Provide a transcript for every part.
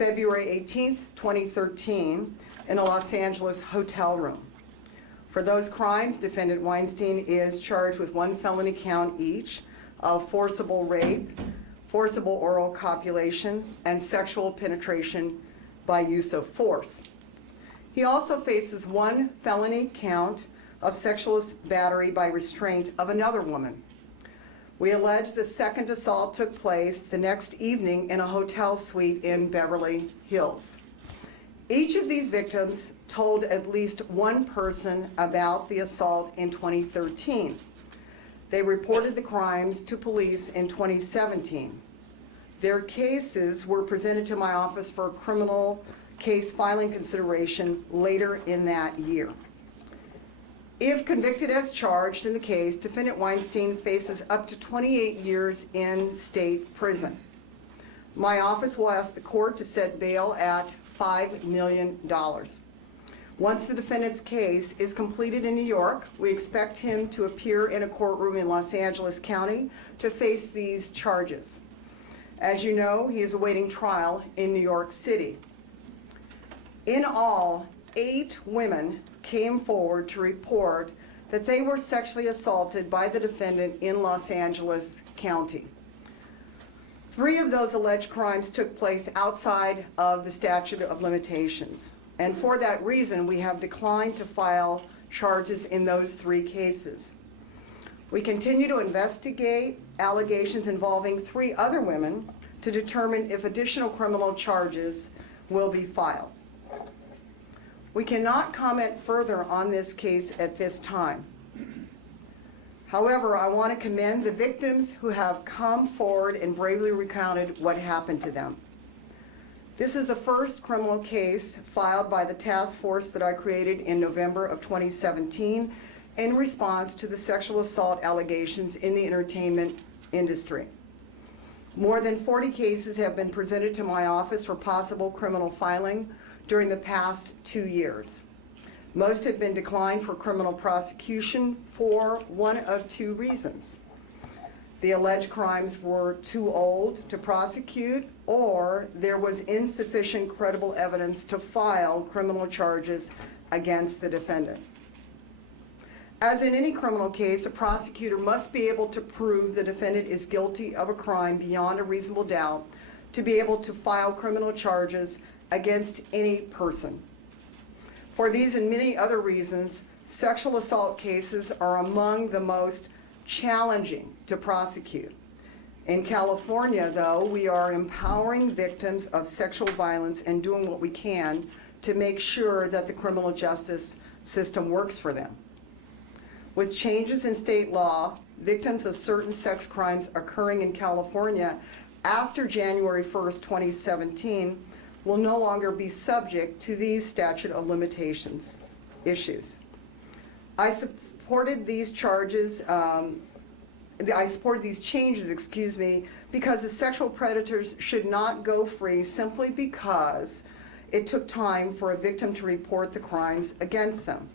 February 18th, 2013, in a Los Angeles hotel room. For those crimes, defendant Weinstein is charged with 1 felony count each of forcible rape, forcible oral copulation, and sexual penetration by use of force. He also faces 1 felony count of sexual battery by restraint of another woman. We allege the second assault took place the next evening in a hotel suite in Beverly Hills. Each of these victims told at least one person about the assault in 2013. They reported the crimes to police in 2017. Their cases were presented to my office for criminal case filing consideration later in that year. If convicted as charged in the case, defendant Weinstein faces up to 28 years in state prison. My office will ask the court to set bail at $5 million. Once the defendant's case is completed in New York, we expect him to appear in a courtroom in Los Angeles County to face these charges. As you know, he is awaiting trial in New York City. In all, 8 women came forward to report that they were sexually assaulted by the defendant in Los Angeles County. 3 of those alleged crimes took place outside of the statute of limitations, and for that reason we have declined to file charges in those 3 cases. We continue to investigate allegations involving 3 other women to determine if additional criminal charges will be filed. We cannot comment further on this case at this time. However, I want to commend the victims who have come forward and bravely recounted what happened to them. This is the first criminal case filed by the task force that I created in November of 2017 in response to the sexual assault allegations in the entertainment industry. More than 40 cases have been presented to my office for possible criminal filing during the past 2 years. Most have been declined for criminal prosecution for one of 2 reasons. The alleged crimes were too old to prosecute, or there was insufficient credible evidence to file criminal charges against the defendant. As in any criminal case, a prosecutor must be able to prove the defendant is guilty of a crime beyond a reasonable doubt to be able to file criminal charges against any person. For these and many other reasons, sexual assault cases are among the most challenging to prosecute. In California, though, we are empowering victims of sexual violence and doing what we can to make sure that the criminal justice system works for them. With changes in state law, victims of certain sex crimes occurring in California after January 1st, 2017, will no longer be subject to these statute of limitations issues. I supported these changes, because the sexual predators should not go free simply because it took time for a victim to report the crimes against them.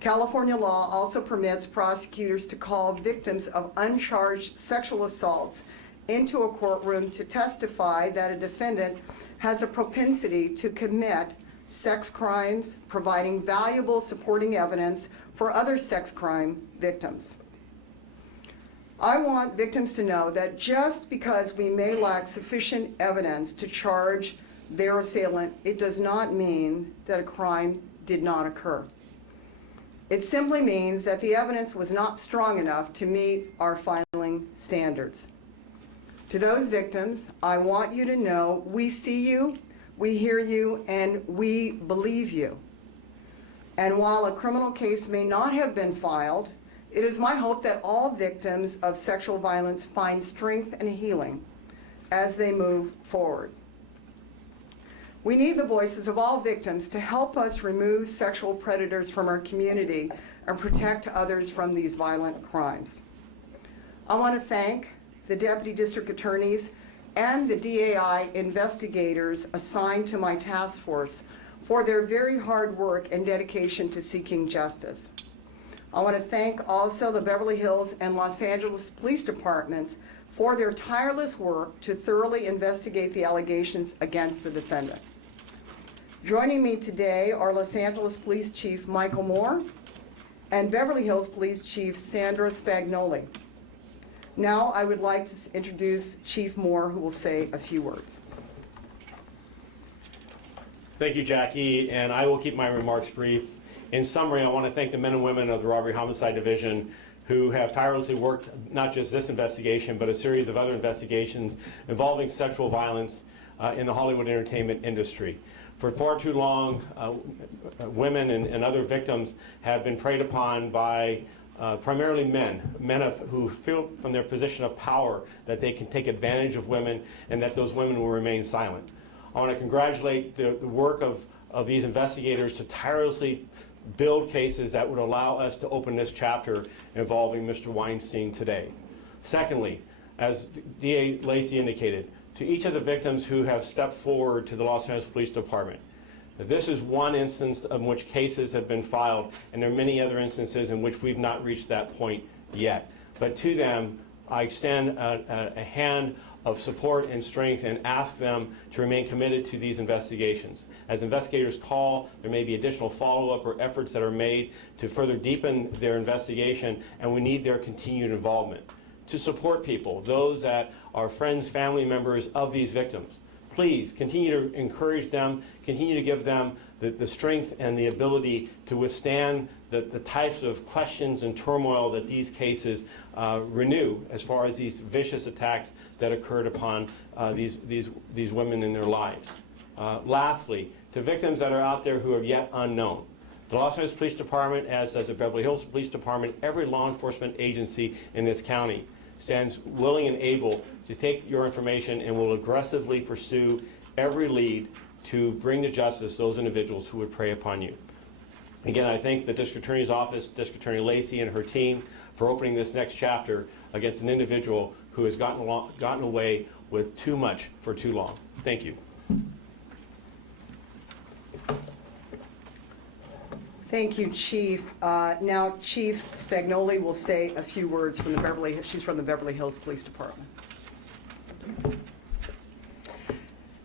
California law also permits prosecutors to call victims of uncharged sexual assaults into a courtroom to testify that a defendant has a propensity to commit sex crimes, providing valuable supporting evidence for other sex crime victims. I want victims to know that just because we may lack sufficient evidence to charge their assailant, it does not mean that a crime did not occur. It simply means that the evidence was not strong enough to meet our filing standards. To those victims, I want you to know we see you, we hear you, and we believe you. And while a criminal case may not have been filed, it is my hope that all victims of sexual violence find strength and healing as they move forward. We need the voices of all victims to help us remove sexual predators from our community and protect others from these violent crimes. I want to thank the Deputy District Attorneys and the DAI investigators assigned to my task force for their very hard work and dedication to seeking justice. I want to thank also the Beverly Hills and Los Angeles Police Departments for their tireless work to thoroughly investigate the allegations against the defendant. Joining me today are Los Angeles Police Chief Michael Moore and Beverly Hills Police Chief Sandra Spagnoli. Now I would like to introduce Chief Moore, who will say a few words. Thank you, Jackie, and I will keep my remarks brief. In summary, I want to thank the men and women of the Robbery Homicide Division who have tirelessly worked not just this investigation, but a series of other investigations involving sexual violence in the Hollywood entertainment industry. For far too long, women and other victims have been preyed upon by primarily men who feel from their position of power that they can take advantage of women and that those women will remain silent. I want to congratulate the work of these investigators to tirelessly build cases that would allow us to open this chapter involving Mr. Weinstein today. Secondly, as DA Lacey indicated, to each of the victims who have stepped forward to the Los Angeles Police Department, this is one instance in which cases have been filed, and there are many other instances in which we've not reached that point yet. But to them, I extend a hand of support and strength and ask them to remain committed to these investigations. As investigators call, there may be additional follow-up or efforts that are made to further deepen their investigation, and we need their continued involvement. To support people, those that are friends, family members of these victims, please continue to encourage them, continue to give them the strength and the ability to withstand the types of questions and turmoil that these cases renew as far as these vicious attacks that occurred upon these women in their lives. Lastly, to victims that are out there who are yet unknown, the Los Angeles Police Department, as does the Beverly Hills Police Department, every law enforcement agency in this county stands willing and able to take your information and will aggressively pursue every lead to bring to justice those individuals who would prey upon you. Again, I thank the District Attorney's Office, District Attorney Lacey and her team for opening this next chapter against an individual who has gotten away with too much for too long. Thank you. Thank you, Chief. Now, Chief Spagnoli will say a few words from she's from the Beverly Hills Police Department.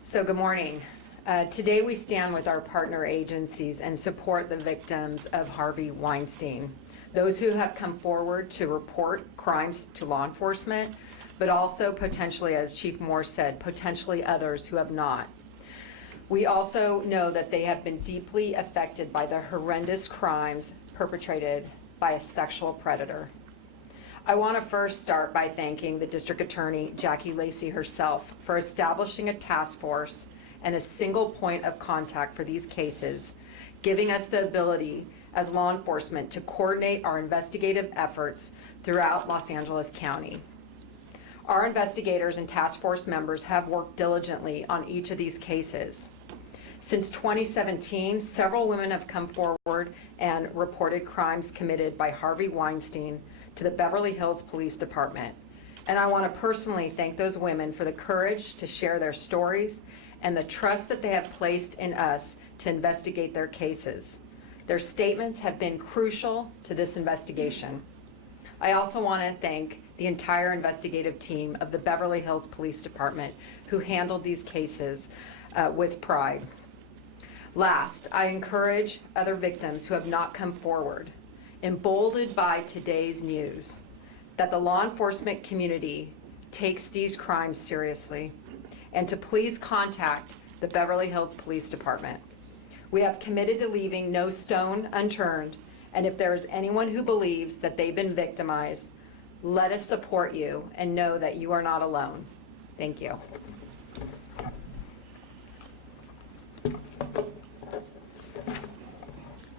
So good morning. Today we stand with our partner agencies and support the victims of Harvey Weinstein, those who have come forward to report crimes to law enforcement, but also potentially, as Chief Moore said, potentially others who have not. We also know that they have been deeply affected by the horrendous crimes perpetrated by a sexual predator. I want to first start by thanking the District Attorney, Jackie Lacey herself, for establishing a task force and a single point of contact for these cases, giving us the ability as law enforcement to coordinate our investigative efforts throughout Los Angeles County. Our investigators and task force members have worked diligently on each of these cases. Since 2017, several women have come forward and reported crimes committed by Harvey Weinstein to the Beverly Hills Police Department. And I want to personally thank those women for the courage to share their stories and the trust that they have placed in us to investigate their cases. Their statements have been crucial to this investigation. I also want to thank the entire investigative team of the Beverly Hills Police Department who handled these cases with pride. Last, I encourage other victims who have not come forward, emboldened by today's news, that the law enforcement community takes these crimes seriously, and to please contact the Beverly Hills Police Department. We have committed to leaving no stone unturned, and if there is anyone who believes that they've been victimized, let us support you and know that you are not alone. Thank you.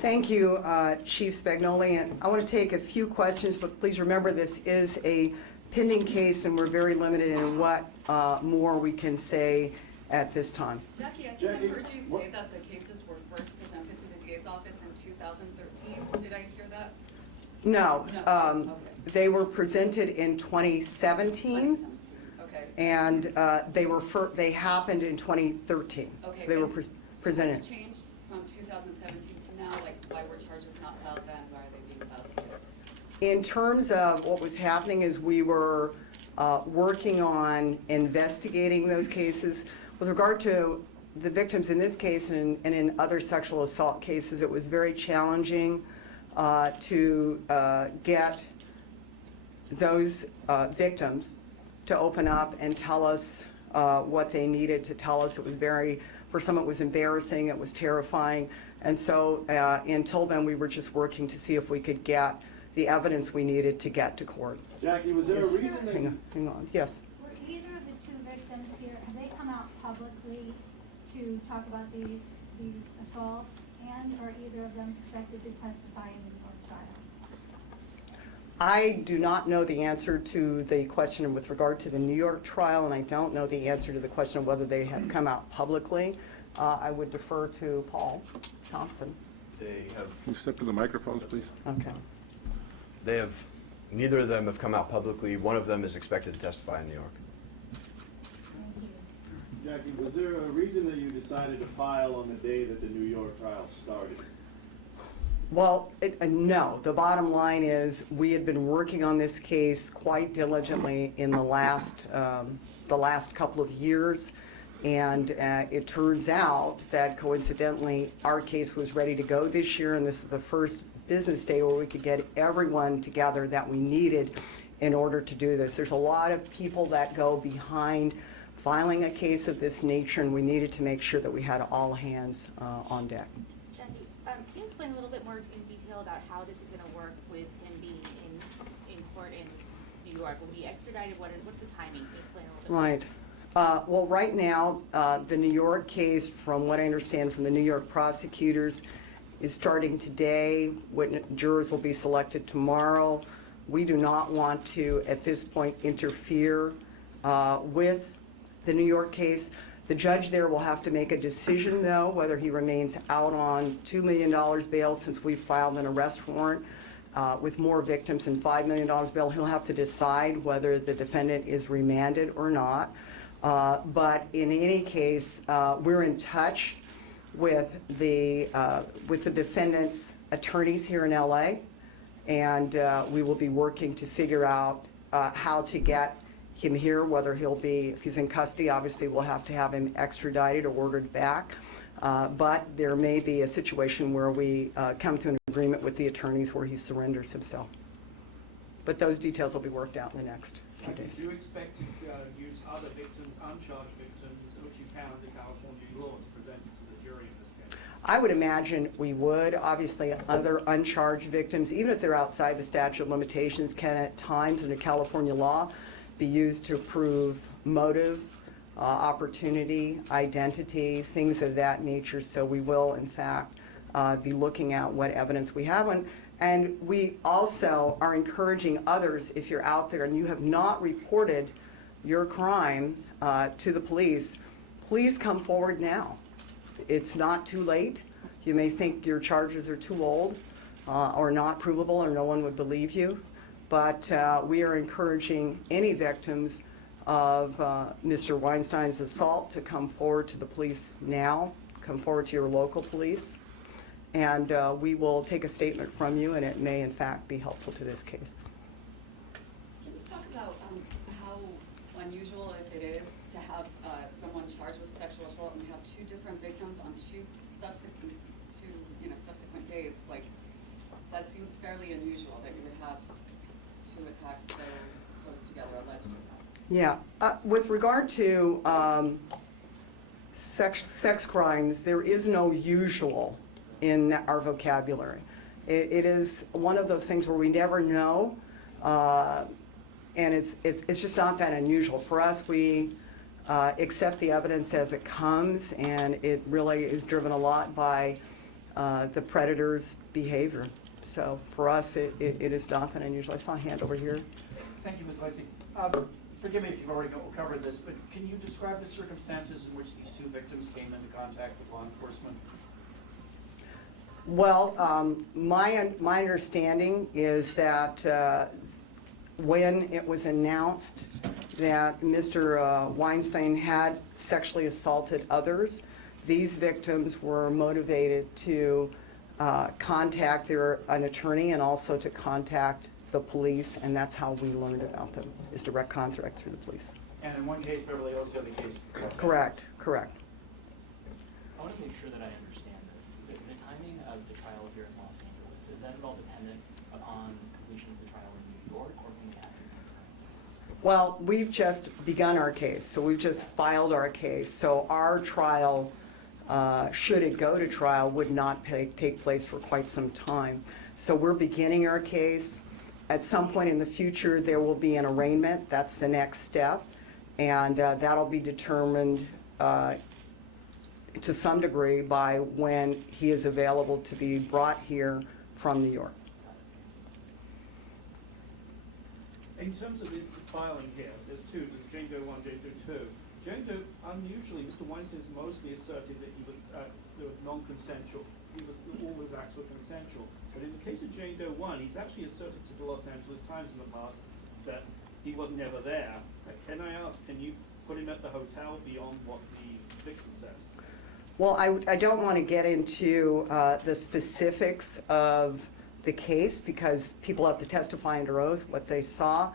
Thank you, Chief Spagnoli. And I want to take a few questions, but please remember this is a pending case and we're very limited in what more we can say at this time. Jackie, I think I heard you say that the cases were first presented to the DA's office in 2013. Did I hear that? No. Okay. They were presented in 2017. Okay. And they happened in 2013. Okay. So they were presented. What's changed from 2017 to now? Like, why were charges not filed then? Why are they being filed today? In terms of what was happening is we were working on investigating those cases. With regard to the victims in this case and in other sexual assault cases, it was very challenging to get those victims to open up and tell us what they needed to tell us. It was for some it was embarrassing, it was terrifying, and so until then we were just working to see if we could get the evidence we needed to get to court. Jackie, was there a reason that Hang on, yes. Were either of the two victims here, have they come out publicly to talk about these assaults, and are either of them expected to testify in the New York trial? I do not know the answer to the question with regard to the New York trial, and I don't know the answer to the question of whether they have come out publicly. I would defer to Paul Thompson. They have, Can you step to the microphones, please? Okay. neither of them have come out publicly. One of them is expected to testify in New York. Thank you. Jackie, was there a reason that you decided to file on the day that the New York trial started? Well, no. The bottom line is we had been working on this case quite diligently in the last couple of years, and it turns out that coincidentally our case was ready to go this year, and this is the first business day where we could get everyone together that we needed in order to do this. There's a lot of people that go behind filing a case of this nature, and we needed to make sure that we had all hands on deck. Jackie, can you explain a little bit more in detail about how this is going to work with him being in court in New York? Will he be extradited? What's the timing? Can you explain a little bit? Right. Well, right now, the New York case, from what I understand from the New York prosecutors, is starting today. Jurors will be selected tomorrow. We do not want to, at this point, interfere with the New York case. The judge there will have to make a decision, though, whether he remains out on $2 million bail, since we filed an arrest warrant with more victims than $5 million bail. He'll have to decide whether the defendant is remanded or not. But in any case, we're in touch with the defendant's attorneys here in LA, and we will be working to figure out how to get him here, whether he'll be, if he's in custody, obviously we'll have to have him extradited or ordered back. But there may be a situation where we come to an agreement with the attorneys where he surrenders himself. But those details will be worked out in the next few days. Do you expect to use other victims, uncharged victims, which you can under California law, to present to the jury in this case? I would imagine we would. Obviously, other uncharged victims, even if they're outside the statute of limitations, can at times under California law be used to prove motive, opportunity, identity, things of that nature. So we will, in fact, be looking at what evidence we have. And we also are encouraging others, if you're out there and you have not reported your crime to the police, please come forward now. It's not too late. You may think your charges are too old or not provable or no one would believe you. But we are encouraging any victims of Mr. Weinstein's assault to come forward to the police now, come forward to your local police, and we will take a statement from you, and it may in fact be helpful to this case. Can you talk about how unusual it is to have someone charged with sexual assault and have two different victims on two subsequent days? Like, that seems fairly unusual that you would have two attacks so close together, alleged attacks. Yeah, with regard to sex crimes, there is no usual in our vocabulary. It is one of those things where we never know, and it's just not that unusual. For us, we accept the evidence as it comes, and it really is driven a lot by the predator's behavior. So for us, it is not that unusual. I saw a hand over here. Thank you, Ms. Lacey. Forgive me if you've already covered this, but can you describe the circumstances in which these two victims came into contact with law enforcement? Well, my understanding is that when it was announced that Mr. Weinstein had sexually assaulted others, these victims were motivated to contact an attorney and also to contact the police, and that's how we learned about them, is direct contact through the police. And in one case, Beverly Hills, the other case. Correct, correct. I want to make sure that I understand this. The timing of the trial here in Los Angeles, is that at all dependent upon completion of the trial in New York, or can we have it concurrently? Well, we've just begun our case, so we've just filed our case. So our trial, should it go to trial, would not take place for quite some time. So we're beginning our case. At some point in the future, there will be an arraignment. That's the next step. And that'll be determined to some degree by when he is available to be brought here from New York. In terms of this filing here, there's two, there's Jane Doe 1, Jane Doe 2. Jane Doe, unusually, Mr. Weinstein has mostly asserted that he was non-consensual. All his acts were consensual. But in the case of Jane Doe 1, he's actually asserted to the Los Angeles Times in the past that he was never there. Can I ask, can you put him at the hotel beyond what the victim says? Well, I don't want to get into the specifics of the case because people have to testify under oath what they saw.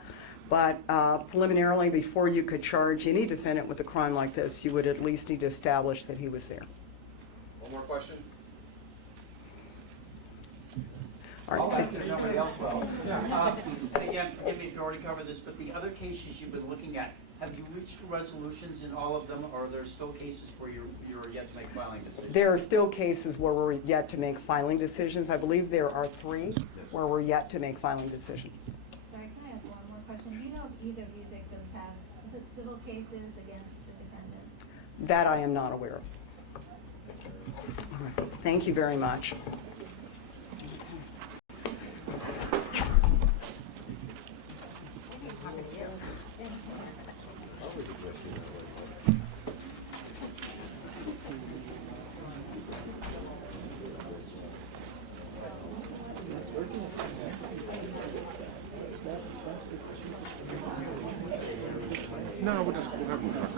But preliminarily, before you could charge any defendant with a crime like this, you would at least need to establish that he was there. One more question? All I'll right. ask if nobody else will. And again, forgive me if you already covered this, but the other cases you've been looking at, have you reached resolutions in all of them, or are there still cases where you're yet to make filing decisions? There are still cases where we're yet to make filing decisions. I believe there are 3 where we're yet to make filing decisions. Sorry, can I ask one more question? Do you know if either of these victims have civil cases against the defendant? That I am not aware of. All right. Thank you very much. No, we'll have them talk.